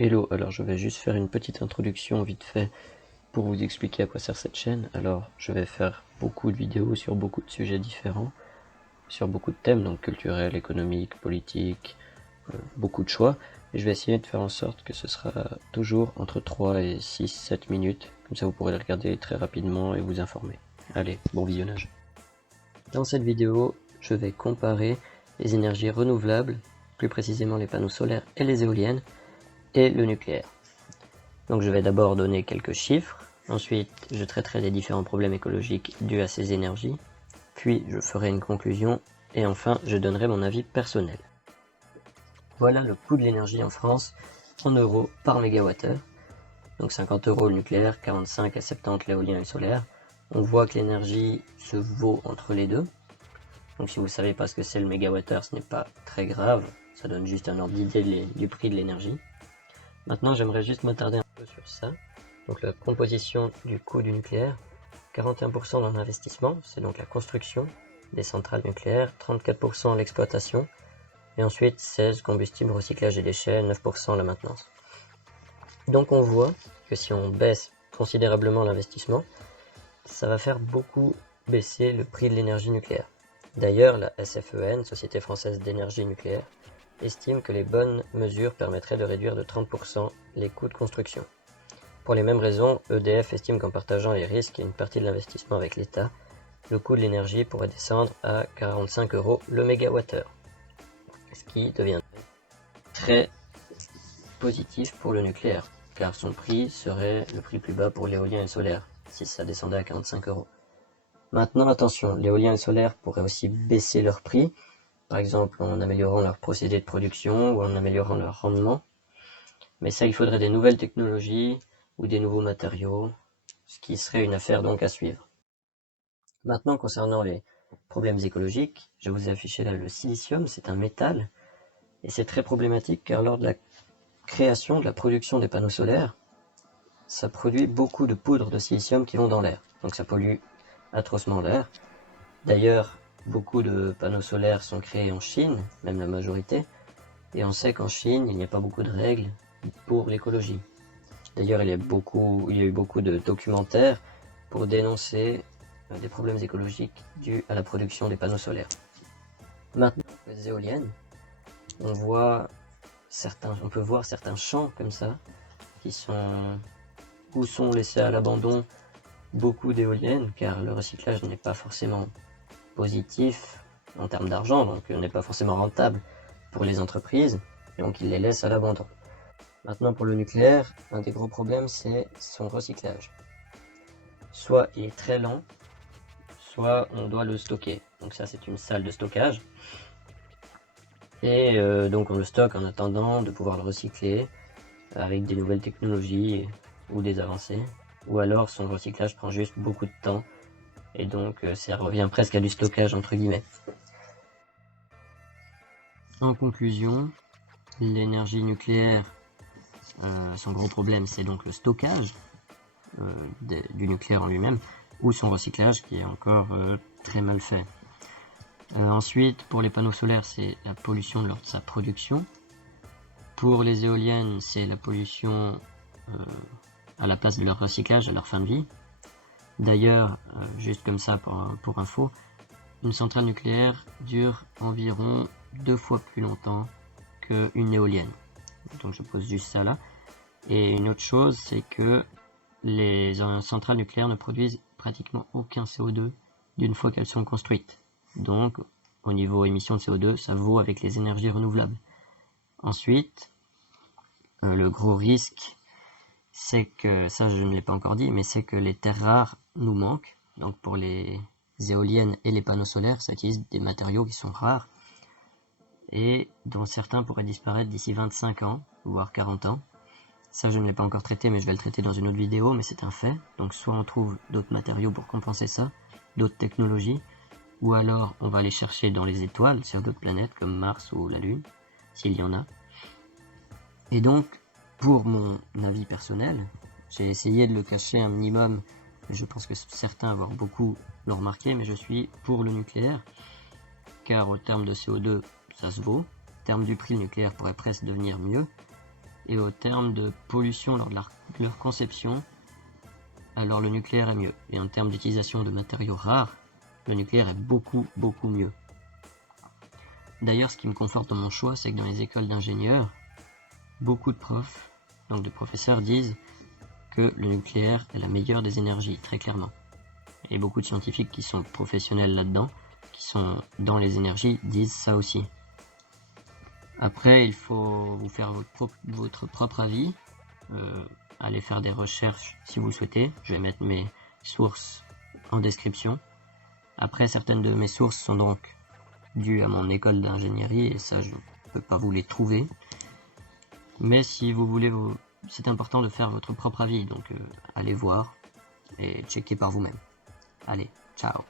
Hello, alors je vais juste faire une petite introduction vite fait pour vous expliquer à quoi sert cette chaîne. Alors je vais faire beaucoup de vidéos sur beaucoup de sujets différents, sur beaucoup de thèmes, donc culturels, économiques, politiques, beaucoup de choix. Et je vais essayer de faire en sorte que ce sera toujours entre 3 et 6-7 minutes, comme ça vous pourrez le regarder très rapidement et vous informer. Allez, bon visionnage. Dans cette vidéo, je vais comparer les énergies renouvelables, plus précisément les panneaux solaires et les éoliennes, et le nucléaire. Donc je vais d'abord donner quelques chiffres, ensuite je traiterai des différents problèmes écologiques dus à ces énergies, puis je ferai une conclusion, et enfin je donnerai mon avis personnel. Voilà le coût de l'énergie en France en euros par mégawattheure. Donc 50 € le nucléaire, 45 à 70 l'éolien et le solaire. On voit que l'énergie se vaut entre les deux. Donc si vous ne savez pas ce que c'est le mégawattheure, ce n'est pas très grave, ça donne juste un ordre d'idée du prix de l'énergie. Maintenant j'aimerais juste m'attarder un peu sur ça. Donc la composition du coût du nucléaire, 41% dans l'investissement, c'est donc la construction des centrales nucléaires, 34% l'exploitation, et ensuite 16 combustible, recyclage et déchets, 9% la maintenance. Donc on voit que si on baisse considérablement l'investissement, ça va faire beaucoup baisser le prix de l'énergie nucléaire. D'ailleurs, la SFEN, Société Française d'Énergie Nucléaire, estime que les bonnes mesures permettraient de réduire de 30% les coûts de construction. Pour les mêmes raisons, EDF estime qu'en partageant les risques et une partie de l'investissement avec l'État, le coût de l'énergie pourrait descendre à 45 € le mégawattheure, ce qui devient très positif pour le nucléaire, car son prix serait le prix plus bas pour l'éolien et le solaire, si ça descendait à 45 €. Maintenant attention, l'éolien et le solaire pourraient aussi baisser leur prix, par exemple en améliorant leur procédé de production ou en améliorant leur rendement, mais ça il faudrait des nouvelles technologies ou des nouveaux matériaux, ce qui serait une affaire donc à suivre. Maintenant, concernant les problèmes écologiques, je vous ai affiché là le silicium, c'est un métal, et c'est très problématique car lors de la création, de la production des panneaux solaires, ça produit beaucoup de poudres de silicium qui vont dans l'air, donc ça pollue atrocement l'air. D'ailleurs, beaucoup de panneaux solaires sont créés en Chine, même la majorité, et on sait qu'en Chine, il n'y a pas beaucoup de règles pour l'écologie. D'ailleurs, il y a eu beaucoup de documentaires pour dénoncer des problèmes écologiques dus à la production des panneaux solaires. Maintenant, les éoliennes, on peut voir certains champs comme ça, où sont laissés à l'abandon beaucoup d'éoliennes, car le recyclage n'est pas forcément positif en termes d'argent, donc n'est pas forcément rentable pour les entreprises, et donc ils les laissent à l'abandon. Maintenant pour le nucléaire, un des gros problèmes c'est son recyclage. Soit il est très lent, soit on doit le stocker. Donc ça c'est une salle de stockage. Et donc on le stocke en attendant de pouvoir le recycler avec des nouvelles technologies ou des avancées. Ou alors son recyclage prend juste beaucoup de temps et donc ça revient presque à du stockage entre guillemets. En conclusion, l'énergie nucléaire, son gros problème c'est donc le stockage du nucléaire en lui-même, ou son recyclage qui est encore très mal fait. Ensuite, pour les panneaux solaires, c'est la pollution lors de sa production. Pour les éoliennes, c'est la pollution à la place de leur recyclage à leur fin de vie. D'ailleurs, juste comme ça pour info, une centrale nucléaire dure environ 2 fois plus longtemps qu'une éolienne. Donc je pose juste ça là. Et une autre chose, c'est que les centrales nucléaires ne produisent pratiquement aucun CO2 d'une fois qu'elles sont construites. Donc, au niveau émission de CO2, ça vaut avec les énergies renouvelables. Ensuite, le gros risque, c'est que, ça je ne l'ai pas encore dit, mais c'est que les terres rares nous manquent. Donc pour les éoliennes et les panneaux solaires, ça utilise des matériaux qui sont rares et dont certains pourraient disparaître d'ici 25 ans, voire 40 ans. Ça je ne l'ai pas encore traité, mais je vais le traiter dans une autre vidéo, mais c'est un fait. Donc soit on trouve d'autres matériaux pour compenser ça, d'autres technologies, ou alors on va aller chercher dans les étoiles, sur d'autres planètes comme Mars ou la Lune, s'il y en a. Et donc, pour mon avis personnel, j'ai essayé de le cacher un minimum, mais je pense que certains, voire beaucoup, l'ont remarqué, mais je suis pour le nucléaire, car au terme de CO2, ça se vaut. Au terme du prix, le nucléaire pourrait presque devenir mieux. et au terme de pollution lors de leur conception, alors le nucléaire est mieux. Et en termes d'utilisation de matériaux rares, le nucléaire est beaucoup mieux. D'ailleurs, ce qui me conforte dans mon choix, c'est que dans les écoles d'ingénieurs, beaucoup de profs, donc de professeurs, disent que le nucléaire est la meilleure des énergies, très clairement. Et beaucoup de scientifiques qui sont professionnels là-dedans, qui sont dans les énergies, disent ça aussi. Après, il faut vous faire votre propre avis, aller faire des recherches si vous le souhaitez. Je vais mettre mes sources en description. Après, certaines de mes sources sont donc dues à mon école d'ingénierie, et ça, je ne peux pas vous les trouver. Mais si vous voulez, c'est important de faire votre propre avis, donc allez voir et checker par vous-même. Allez, ciao.